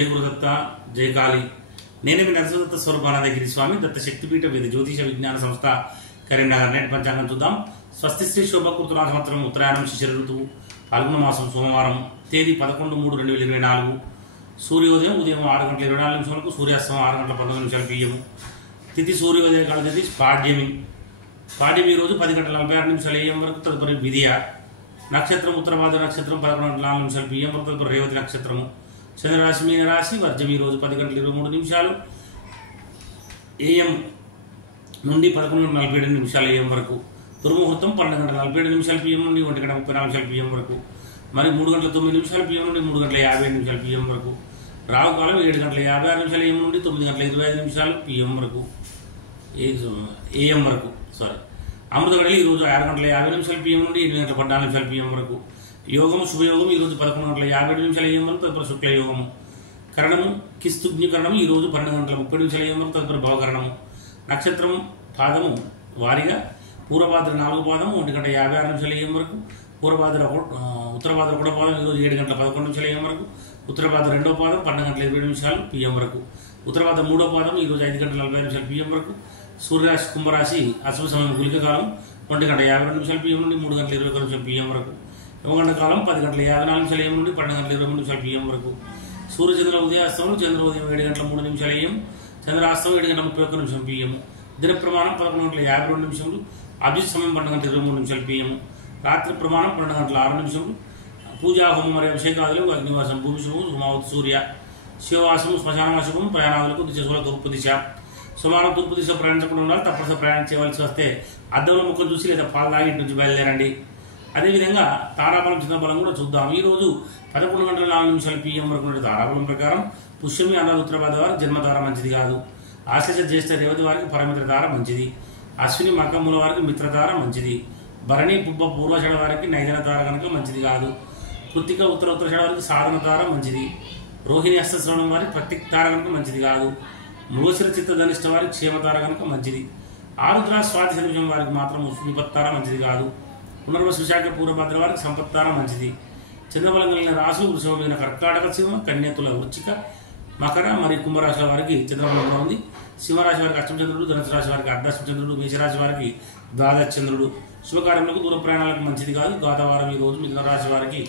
जय गुरुदत्त जय काली నేనే మీ నరసింహదత్త స్వరూపానందగిరి స్వామి దత్త శక్తిపీఠ వేద జ్యోతిష విజ్ఞాన సంస్థ కరీంనగర్ నెట్ పంచాంగం చూద్దాం. స్వస్తి శ్రీ శోభకృతునాథ సంవత్సరం ఉత్తరాయణం శిశిర ఋతువు పాల్గొన మాసం సోమవారం తేదీ 11/3/2024 సూర్యోదయం ఉదయం 6:24 సూర్యాస్తమయం 6:19 PM తిథి సూర్యోదయ కాల తిథి పాడ్యమి ఈ రోజు 10:46 AM వరకు తదుపరి విధియ నక్షత్రం ఉత్తరభాద్ర నక్షత్రం 11:04 PM వరకు తదుపరి రేవతి నక్షత్రము చంద్రరాశి మీన రాశి వర్జం ఈ రోజు 10:23 AM నుండి 11:47 AM వరకు దుర్ముహూర్తం 12:47 PM నుండి 1:34 PM వరకు మరి 3:09 PM నుండి 3:57 PM వరకు రావు కాలం 7:56 AM నుండి 9:25 PM వరకు AM వరకు అమృత గడియలు ఈ రోజు 6:50 PM నుండి 8:14 PM వరకు యోగము శుభయోగం ఈ రోజు 11:57 AM వరకు తదుపరి శుక్ల యోగము కరణము కిస్తుగ్నికరణము ఈ రోజు 12:30 AM వరకు తదుపరి భవకరణము నక్షత్రం పాదము వారిగా పూర్వభాద్ర 4వ పాదం 1:56 AM వరకు పూర్వభాద్ర ఉత్తరభాద్ర 1వ పాదం ఈ రోజు 7:11 AM వరకు ఉత్తరభాద్ర 2వ పాదం 12:27 PM వరకు ఉత్తరభాద్ర 3వ పాదం ఈ రోజు 5:45 PM వరకు సూర్యరాశి కుంభరాశి అశుభ సమయం గుళిక కాలం 1:52 PM నుండి 3:21 PM వరకు యోగండ కాలం 10:54 AM నుండి 12:23 PM వరకు సూర్యచంద్ర ఉదయాస్తమం చంద్రోదయం 7:03 AM చంద్రాస్తమం 7:31 PM దిన ప్రమాణం 11:52 అభిజిత్ సమయం 12:23 PM రాత్రి ప్రమాణం 12:06 పూజా హోమం మరియు అభిషేకాదులు అగ్నివాసం భూమి శుభం సుమావతి సూర్య శివవాసము శ్మశానవాసము ప్రయాణాలకు దిశ తూర్పు దిశ సుమారు తూర్పు దిశ ప్రయాణించకుండా ఉండాలి. తప్పనిసరి ప్రయాణం చేయవలసి వస్తే అద్దంలో ముఖం చూసి లేదా పాలు తాగి ఇంటి నుంచి బయలుదేరండి. అదేవిధంగా తారాబలం చిన్నబలం కూడా చూద్దాం. ఈ రోజు 11:04 PM వరకు ఉండే తారాబలం ప్రకారం పుష్యమి అన్నది ఉత్తరభాద్ర వారికి జన్మతార మంచిది కాదు. ఆశ్లేష జ్యేష్ఠ రేవతి వారికి పరమిత్ర తార మంచిది. అశ్విని మకముల వారికి మిత్రతార మంచిది. భరణి పుబ్బ పూర్వషడ వారికి నైదన తార కనుక మంచిది కాదు. కృత్తిక ఉత్తరాషడ వారికి సాధన తార మంచిది. రోహిణి హస్తశ్రవణం వారికి ప్రత్యేక తార కనుక మంచిది కాదు. మృగశిర చిత్త ధనిష్ట వారికి క్షేమతార కనుక మంచిది. ఆరుద్ర స్వాతి శనిజం వారికి మాత్రం విపత్తార మంచిది కాదు. పునర్వసు విశాఖ పూర్వభద్ర వారికి సంపత్తార మంచిది. చంద్రబలం కలిగిన రాశులు వృషభమైన కర్కాటక సింహ కన్యతుల వృచ్చిక మకర మరియు కుంభరాశుల వారికి చంద్రబలంగా ఉంది. సింహరాశి వారికి అష్టమ చంద్రుడు, ధనుసు రాశి వారికి అర్ధాష్టమ చంద్రుడు, మేషరాశి వారికి ద్వాదశ చంద్రుడు. శుభకార్యములకు దూర ప్రయాణాలకు మంచిది కాదు. గాతవారం ఈ రోజు మిథున రాశి వారికి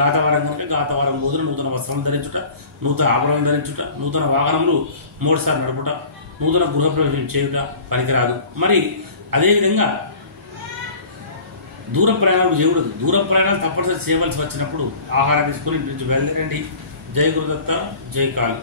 గాతవారం కనుక గాతవారం రోజున నూతన వస్త్రం ధరించుట, నూతన ఆభరణం ధరించుట, నూతన వాహనములు 3 సార్లు నడుపుట, నూతన గృహప్రవేశం చేయుట పనికిరాదు. మరి అదేవిధంగా దూర ప్రయాణాలు చేయకూడదు. దూర ప్రయాణాలు తప్పనిసరి చేయవలసి వచ్చినప్పుడు ఆహారం తీసుకుని ఇంటి నుంచి బయలుదేరండి. జై గురుదత్త జై కాళీ.